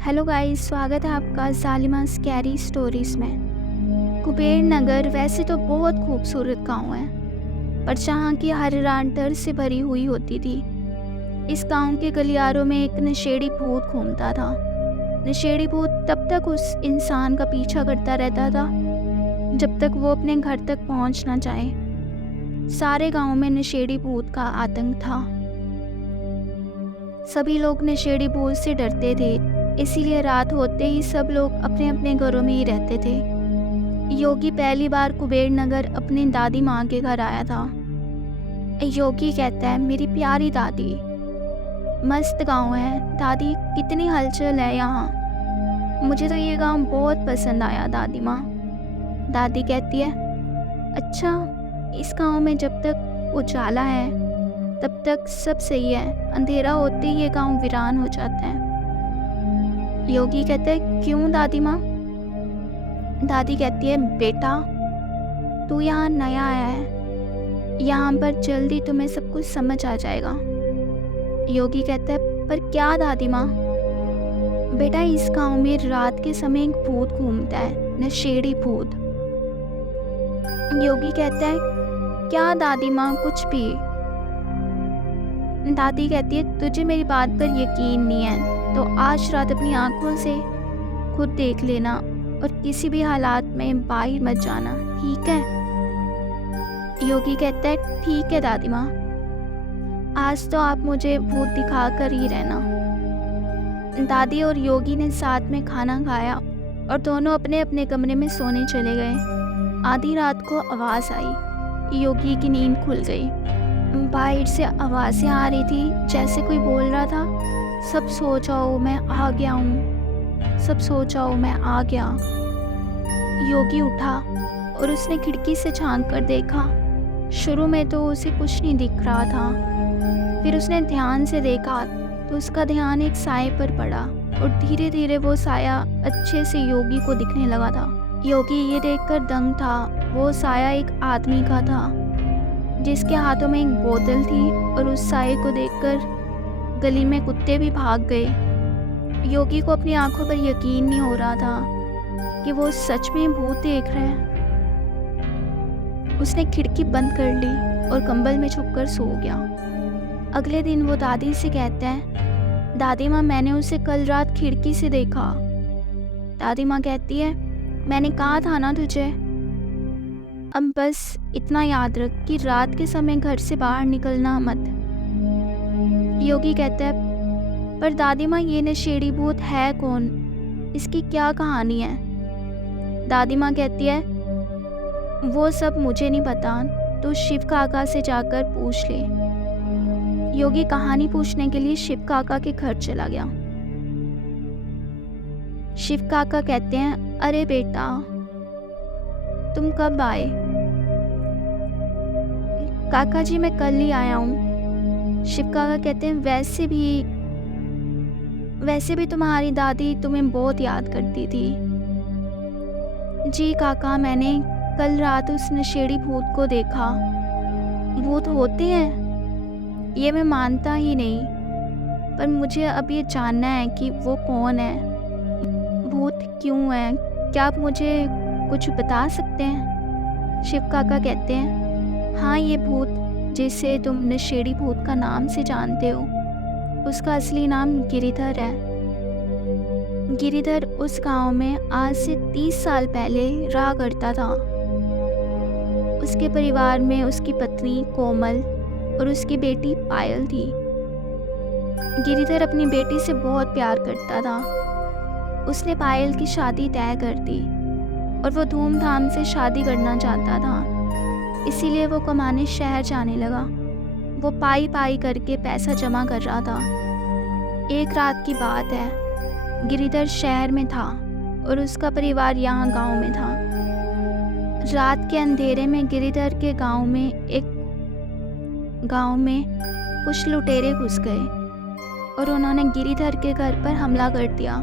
Hello guys, स्वागत है आपका जालिमा स्कैरी स्टोरीज़ में। कुबेर नगर वैसे तो बहुत खूबसूरत गांव है, पर जहाँ की हर रात डर से भरी हुई होती थी। इस गांव के गलियारों में एक नशेड़ी भूत घूमता था। नशेड़ी भूत तब तक उस इंसान का पीछा करता रहता था जब तक वो अपने घर तक पहुंच ना जाए। सारे गांव में नशेड़ी भूत का आतंक था। सभी लोग नशेड़ी भूत से डरते थे, इसीलिए रात होते ही सब लोग अपने अपने घरों में ही रहते थे। योगी पहली बार कुबेर नगर अपनी दादी माँ के घर आया था। योगी कहता है, मेरी प्यारी दादी, मस्त गांव है दादी, कितनी हलचल है यहाँ। मुझे तो ये गांव बहुत पसंद आया दादी माँ। दादी कहती है, अच्छा, इस गांव में जब तक उजाला है तब तक सब सही है, अंधेरा होते ही ये गांव वीरान हो जाता है। योगी कहता है, क्यों दादी माँ? दादी कहती है, बेटा, तू यहाँ नया आया है, यहाँ पर जल्दी तुम्हें सब कुछ समझ आ जाएगा। योगी कहता है, पर क्या दादी माँ? बेटा, इस गांव में रात के समय एक भूत घूमता है, नशेड़ी भूत। योगी कहता है, क्या दादी माँ? कुछ भी। दादी कहती है, तुझे मेरी बात पर यकीन नहीं है तो आज रात अपनी आंखों से खुद देख लेना और किसी भी हालात में बाहर मत जाना, ठीक है? योगी कहता है, ठीक है दादी माँ, आज तो आप मुझे भूत दिखा कर ही रहना। दादी और योगी ने साथ में खाना खाया और दोनों अपने अपने कमरे में सोने चले गए। आधी रात को आवाज़ आई, योगी की नींद खुल गई। बाहर से आवाज़ें आ रही थी, जैसे कोई बोल रहा था, सब सो जाओ, मैं आ गया हूँ, सब सो जाओ, मैं आ गया। योगी उठा और उसने खिड़की से झांक कर देखा। शुरू में तो उसे कुछ नहीं दिख रहा था, फिर उसने ध्यान से देखा तो उसका ध्यान एक साए पर पड़ा और धीरे धीरे वो साया अच्छे से योगी को दिखने लगा था। योगी ये देखकर दंग था। वो साया एक आदमी का था जिसके हाथों में एक बोतल थी और उस साए को देखकर गली में कुत्ते भी भाग गए। योगी को अपनी आंखों पर यकीन नहीं हो रहा था कि वो सच में भूत देख रहा है। उसने खिड़की बंद कर ली और कंबल में छुपकर सो गया। अगले दिन वो दादी से कहता है, दादी माँ, मैंने उसे कल रात खिड़की से देखा। दादी माँ कहती है, मैंने कहा था ना तुझे। अब बस इतना याद रख कि रात के समय घर से बाहर निकलना मत। योगी कहता है, पर दादी माँ, ये नशेड़ी भूत है कौन? इसकी क्या कहानी है? दादी माँ कहती है, वो सब मुझे नहीं पता, तो शिव काका से जाकर पूछ ले। योगी कहानी पूछने के लिए शिव काका के घर चला गया। शिव काका कहते हैं, अरे बेटा, तुम कब आए? काका जी, मैं कल ही आया हूँ। शिव काका कहते हैं, वैसे भी तुम्हारी दादी तुम्हें बहुत याद करती थी। जी काका, मैंने कल रात उस नशेड़ी भूत को देखा। भूत होते हैं ये मैं मानता ही नहीं, पर मुझे अब ये जानना है कि वो कौन है, भूत क्यों है, क्या आप मुझे कुछ बता सकते हैं? शिव काका कहते हैं, हाँ, ये भूत जिसे तुम नशेड़ी भूत का नाम से जानते हो, उसका असली नाम गिरिधर है। गिरिधर उस गांव में आज से 30 साल पहले रहा करता था। उसके परिवार में उसकी पत्नी कोमल और उसकी बेटी पायल थी। गिरिधर अपनी बेटी से बहुत प्यार करता था। उसने पायल की शादी तय कर दी और वो धूमधाम से शादी करना चाहता था, इसीलिए वो कमाने शहर जाने लगा। वो पाई पाई करके पैसा जमा कर रहा था। एक रात की बात है, गिरिधर शहर में था और उसका परिवार यहाँ गांव में था। रात के अंधेरे में गिरिधर के गांव में कुछ लुटेरे घुस गए और उन्होंने गिरिधर के घर पर हमला कर दिया।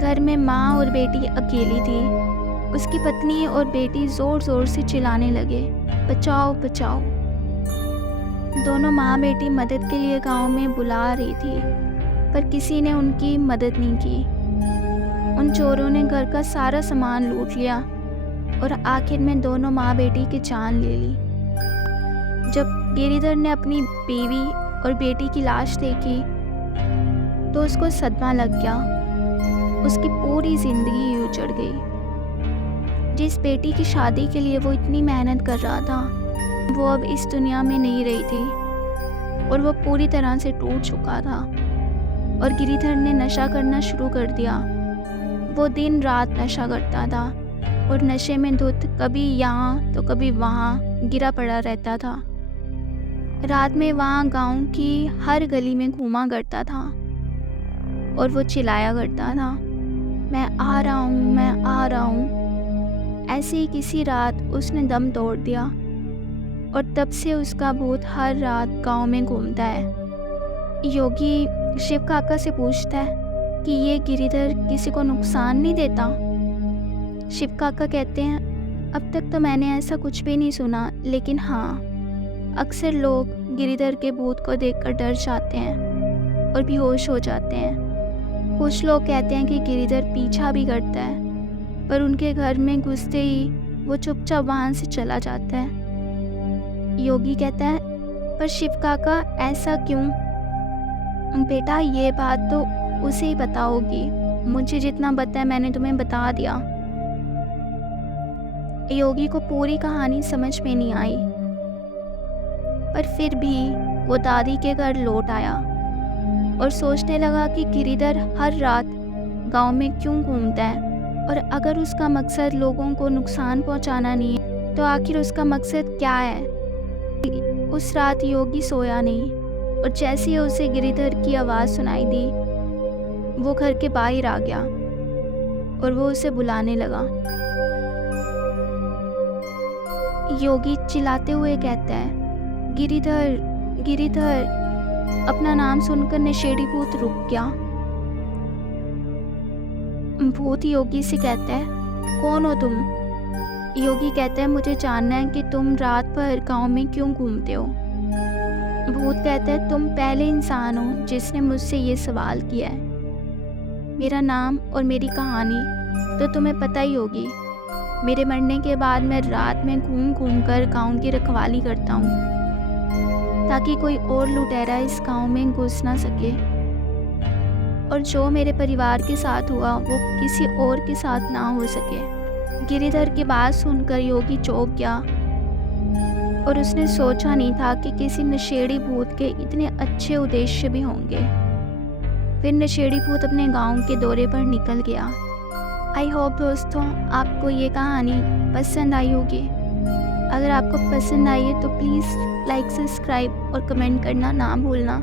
घर में माँ और बेटी अकेली थी। उसकी पत्नी और बेटी जोर जोर से चिल्लाने लगे, बचाओ बचाओ। दोनों माँ बेटी मदद के लिए गांव में बुला रही थी, पर किसी ने उनकी मदद नहीं की। उन चोरों ने घर का सारा सामान लूट लिया और आखिर में दोनों माँ बेटी की जान ले ली। जब गिरिधर ने अपनी बीवी और बेटी की लाश देखी तो उसको सदमा लग गया। उसकी पूरी जिंदगी ही उजड़ गई। जिस बेटी की शादी के लिए वो इतनी मेहनत कर रहा था, वो अब इस दुनिया में नहीं रही थी और वो पूरी तरह से टूट चुका था। और गिरिधर ने नशा करना शुरू कर दिया। वो दिन रात नशा करता था और नशे में धुत कभी यहाँ तो कभी वहाँ गिरा पड़ा रहता था। रात में वहाँ गांव की हर गली में घूमा करता था और वो चिल्लाया करता था, मैं आ रहा हूँ, मैं आ रहा हूँ। ऐसे ही किसी रात उसने दम तोड़ दिया और तब से उसका भूत हर रात गांव में घूमता है। योगी शिव काका से पूछता है कि ये गिरिधर किसी को नुकसान नहीं देता। शिव काका कहते हैं, अब तक तो मैंने ऐसा कुछ भी नहीं सुना, लेकिन हाँ, अक्सर लोग गिरिधर के भूत को देखकर डर जाते हैं और बेहोश हो जाते हैं। कुछ लोग कहते हैं कि गिरिधर पीछा भी करता है, पर उनके घर में घुसते ही वो चुपचाप वहाँ से चला जाता है। योगी कहता है, पर शिव काका ऐसा क्यों? बेटा, ये बात तो उसे ही पता होगी। मुझे जितना पता है मैंने तुम्हें बता दिया। योगी को पूरी कहानी समझ में नहीं आई, पर फिर भी वो दादी के घर लौट आया और सोचने लगा कि गिरिधर हर रात गांव में क्यों घूमता है, और अगर उसका मकसद लोगों को नुकसान पहुंचाना नहीं है तो आखिर उसका मकसद क्या है। उस रात योगी सोया नहीं और जैसे ही उसे गिरिधर की आवाज़ सुनाई दी, वो घर के बाहर आ गया और वो उसे बुलाने लगा। योगी चिल्लाते हुए कहता है, गिरिधर, गिरिधर। अपना नाम सुनकर नशेड़ी भूत रुक गया। भूत योगी से कहता है, कौन हो तुम? योगी कहता है, मुझे जानना है कि तुम रात भर गांव में क्यों घूमते हो। भूत कहता है, तुम पहले इंसान हो जिसने मुझसे ये सवाल किया है। मेरा नाम और मेरी कहानी तो तुम्हें पता ही होगी। मेरे मरने के बाद मैं रात में घूम घूम कर गाँव की रखवाली करता हूँ ताकि कोई और लुटेरा इस गांव में घुस ना सके, और जो मेरे परिवार के साथ हुआ वो किसी और के साथ ना हो सके। गिरिधर की बात सुनकर योगी चौंक गया और उसने सोचा नहीं था कि किसी नशेड़ी भूत के इतने अच्छे उद्देश्य भी होंगे। फिर नशेड़ी भूत अपने गांव के दौरे पर निकल गया। आई होप दोस्तों आपको ये कहानी पसंद आई होगी। अगर आपको पसंद आई है तो प्लीज़ लाइक, सब्सक्राइब और कमेंट करना ना भूलना।